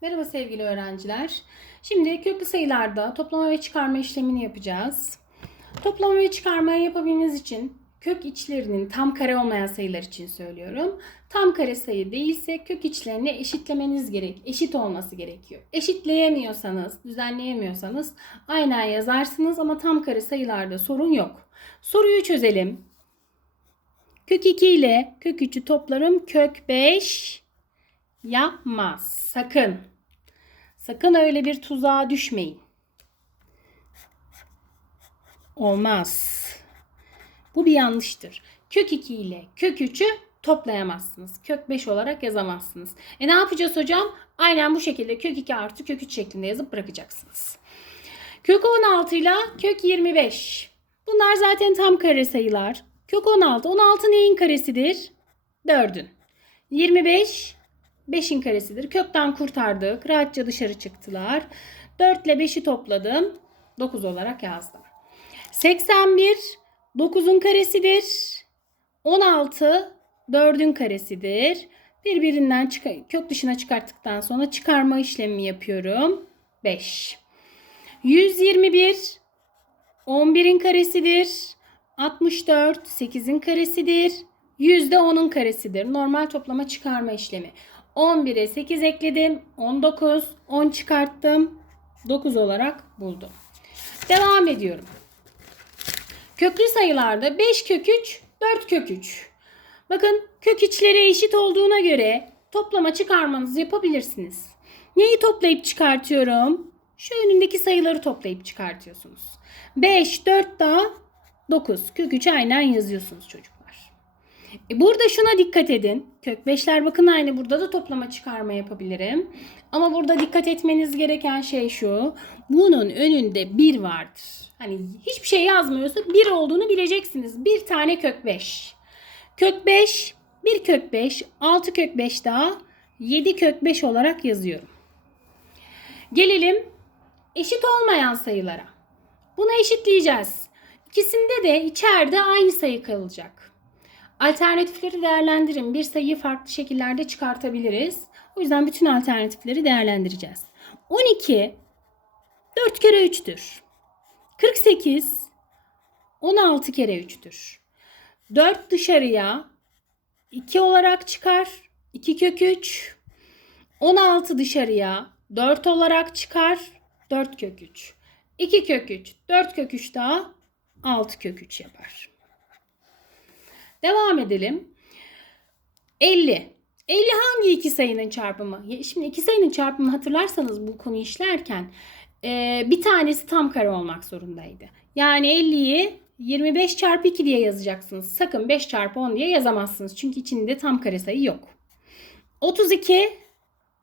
Merhaba sevgili öğrenciler. Şimdi köklü sayılarda toplama ve çıkarma işlemini yapacağız. Toplama ve çıkarmayı yapabilmemiz için kök içlerinin tam kare olmayan sayılar için söylüyorum. Tam kare sayı değilse kök içlerini eşitlemeniz gerek. Eşit olması gerekiyor. Eşitleyemiyorsanız, düzenleyemiyorsanız aynen yazarsınız ama tam kare sayılarda sorun yok. Soruyu çözelim. Kök 2 ile kök 3'ü toplarım. Kök 5 yapmaz. Sakın. Sakın öyle bir tuzağa düşmeyin. Olmaz. Bu bir yanlıştır. Kök 2 ile kök 3'ü toplayamazsınız. Kök 5 olarak yazamazsınız. E ne yapacağız hocam? Aynen bu şekilde kök 2 artı kök 3 şeklinde yazıp bırakacaksınız. Kök 16 ile kök 25. Bunlar zaten tam kare sayılar. Kök 16. 16 neyin karesidir? 4'ün. 25 5'in karesidir. Kökten kurtardık. Rahatça dışarı çıktılar. 4 ile 5'i topladım. 9 olarak yazdım. 81 9'un karesidir. 16 4'ün karesidir. Birbirinden kök dışına çıkarttıktan sonra çıkarma işlemi yapıyorum. 5. 121 11'in karesidir. 64 8'in karesidir. Yüzde 10'un karesidir. Normal toplama çıkarma işlemi. 11'e 8 ekledim. 19. 10 çıkarttım. 9 olarak buldum. Devam ediyorum. Köklü sayılarda 5 kök 3, 4 kök 3. Bakın kök içleri eşit olduğuna göre toplama çıkarmanızı yapabilirsiniz. Neyi toplayıp çıkartıyorum? Şu önündeki sayıları toplayıp çıkartıyorsunuz. 5, 4 daha 9. Kök 3 aynen yazıyorsunuz çocuklar. E burada şuna dikkat edin. Kök 5'ler bakın aynı burada da toplama çıkarma yapabilirim. Ama burada dikkat etmeniz gereken şey şu. Bunun önünde 1 vardır. Hani hiçbir şey yazmıyorsa 1 olduğunu bileceksiniz. Bir tane kök 5. Kök 5, 1 kök 5, 6 kök 5 daha 7 kök 5 olarak yazıyorum. Gelelim eşit olmayan sayılara. Bunu eşitleyeceğiz. İkisinde de içeride aynı sayı kalacak. Alternatifleri değerlendirin. Bir sayıyı farklı şekillerde çıkartabiliriz. O yüzden bütün alternatifleri değerlendireceğiz. 12 4 kere 3'tür. 48 16 kere 3'tür. 4 dışarıya 2 olarak çıkar. 2 kök 3. 16 dışarıya 4 olarak çıkar. 4 kök 3. 2 kök 3. 4 kök 3 daha 6 kök 3 yapar. Devam edelim. 50. 50 hangi iki sayının çarpımı? Şimdi iki sayının çarpımı hatırlarsanız bu konuyu işlerken e, bir tanesi tam kare olmak zorundaydı. Yani 50'yi 25 çarpı 2 diye yazacaksınız. Sakın 5 çarpı 10 diye yazamazsınız. Çünkü içinde tam kare sayı yok. 32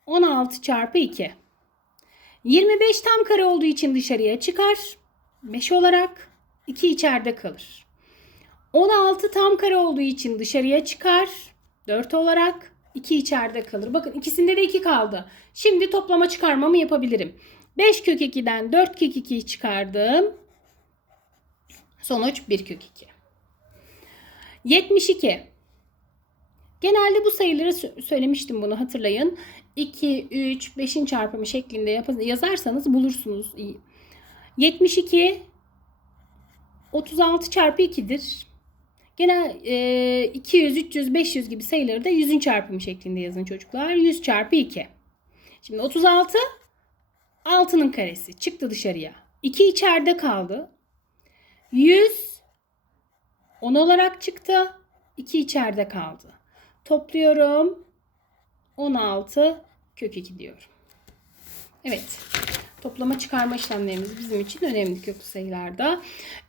16 çarpı 2. 25 tam kare olduğu için dışarıya çıkar. 5 olarak 2 içeride kalır. 16 tam kare olduğu için dışarıya çıkar. 4 olarak 2 içeride kalır. Bakın ikisinde de 2 kaldı. Şimdi toplama çıkarmamı yapabilirim. 5 kök 2'den 4 kök 2'yi çıkardım. Sonuç 1 kök 2. 72. Genelde bu sayıları sö- söylemiştim bunu hatırlayın. 2, 3, 5'in çarpımı şeklinde yazarsanız bulursunuz. iyi. 72 36 çarpı 2'dir. Genel e, 200, 300, 500 gibi sayıları da 100'ün çarpımı şeklinde yazın çocuklar. 100 çarpı 2. Şimdi 36 6'nın karesi çıktı dışarıya. 2 içeride kaldı. 100 10 olarak çıktı. 2 içeride kaldı. Topluyorum. 16 kök 2 diyorum. Evet. Toplama çıkarma işlemlerimiz bizim için önemli köklü sayılarda.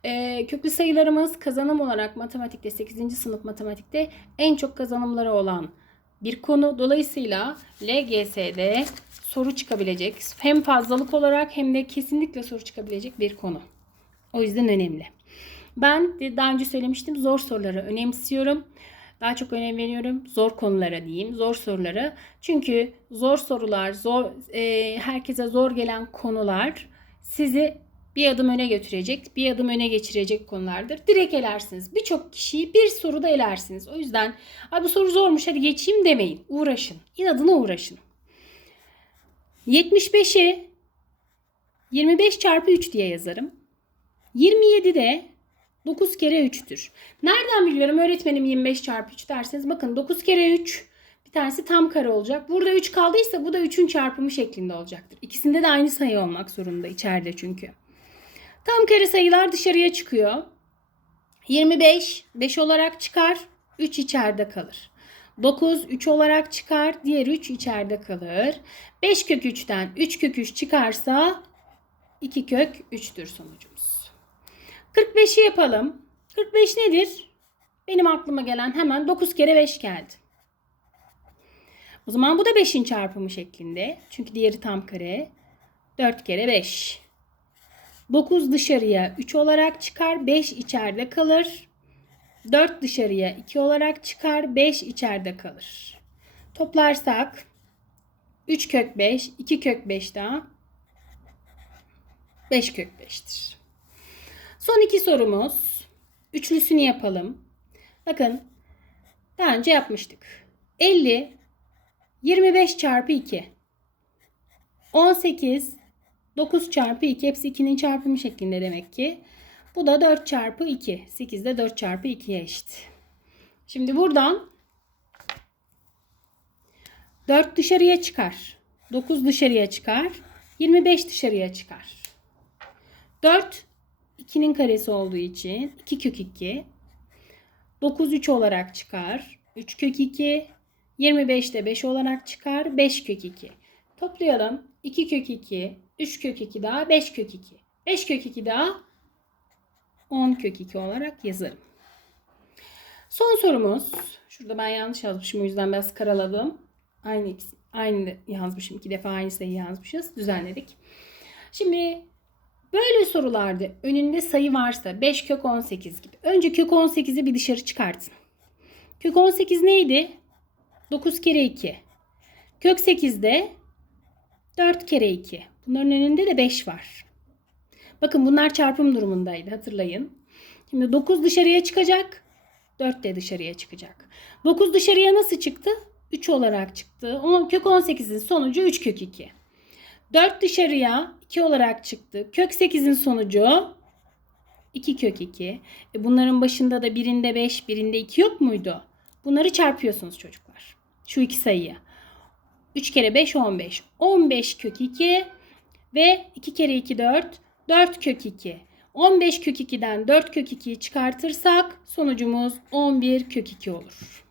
Ee, köklü sayılarımız kazanım olarak matematikte 8. sınıf matematikte en çok kazanımları olan bir konu. Dolayısıyla LGS'de soru çıkabilecek hem fazlalık olarak hem de kesinlikle soru çıkabilecek bir konu. O yüzden önemli. Ben daha önce söylemiştim zor soruları önemsiyorum. Daha çok önem veriyorum zor konulara diyeyim, zor soruları. Çünkü zor sorular, zor e, herkese zor gelen konular sizi bir adım öne götürecek, bir adım öne geçirecek konulardır. Direkt elersiniz. Birçok kişiyi bir soruda elersiniz. O yüzden Ay bu soru zormuş hadi geçeyim demeyin. Uğraşın. İnadına uğraşın. 75'i 25 çarpı 3 diye yazarım. 27 de 9 kere 3'tür. Nereden biliyorum öğretmenim 25 çarpı 3 derseniz bakın 9 kere 3 bir tanesi tam kare olacak. Burada 3 kaldıysa bu da 3'ün çarpımı şeklinde olacaktır. İkisinde de aynı sayı olmak zorunda içeride çünkü. Tam kare sayılar dışarıya çıkıyor. 25 5 olarak çıkar. 3 içeride kalır. 9 3 olarak çıkar. Diğer 3 içeride kalır. 5 kök 3'ten 3 kök 3 çıkarsa 2 kök 3'tür sonucumuz. 45'i yapalım. 45 nedir? Benim aklıma gelen hemen 9 kere 5 geldi. O zaman bu da 5'in çarpımı şeklinde. Çünkü diğeri tam kare. 4 kere 5. 9 dışarıya 3 olarak çıkar. 5 içeride kalır. 4 dışarıya 2 olarak çıkar. 5 içeride kalır. Toplarsak 3 kök 5, 2 kök 5 daha 5 kök 5'tir. Son iki sorumuz. Üçlüsünü yapalım. Bakın daha önce yapmıştık. 50 25 çarpı 2 18 9 çarpı 2 hepsi 2'nin çarpımı şeklinde demek ki. Bu da 4 çarpı 2. 8 de 4 çarpı 2'ye eşit. Şimdi buradan 4 dışarıya çıkar. 9 dışarıya çıkar. 25 dışarıya çıkar. 4 2'nin karesi olduğu için 2 kök 2. 9 3 olarak çıkar. 3 kök 2. 25 de 5 olarak çıkar. 5 kök 2. Toplayalım. 2 kök 2. 3 kök 2 daha 5 kök 2. 5 kök 2 daha 10 kök 2 olarak yazarım. Son sorumuz. Şurada ben yanlış yazmışım o yüzden biraz karaladım. Aynı, aynı yazmışım. iki defa aynı sayı yazmışız. Düzenledik. Şimdi böyle sorularda önünde sayı varsa 5 kök 18 gibi. Önce kök 18'i bir dışarı çıkartın. Kök 18 neydi? 9 kere 2. Kök 8'de 4 kere 2. Bunların önünde de 5 var. Bakın bunlar çarpım durumundaydı hatırlayın. Şimdi 9 dışarıya çıkacak. 4 de dışarıya çıkacak. 9 dışarıya nasıl çıktı? 3 olarak çıktı. Kök 18'in sonucu 3 kök 2. 4 dışarıya 2 olarak çıktı. Kök 8'in sonucu 2 kök 2. E bunların başında da birinde 5, birinde 2 yok muydu? Bunları çarpıyorsunuz çocuklar. Şu iki sayıyı. 3 kere 5 15. 15 kök 2 ve 2 kere 2 4. 4 kök 2. 15 kök 2'den 4 kök 2'yi çıkartırsak sonucumuz 11 kök 2 olur.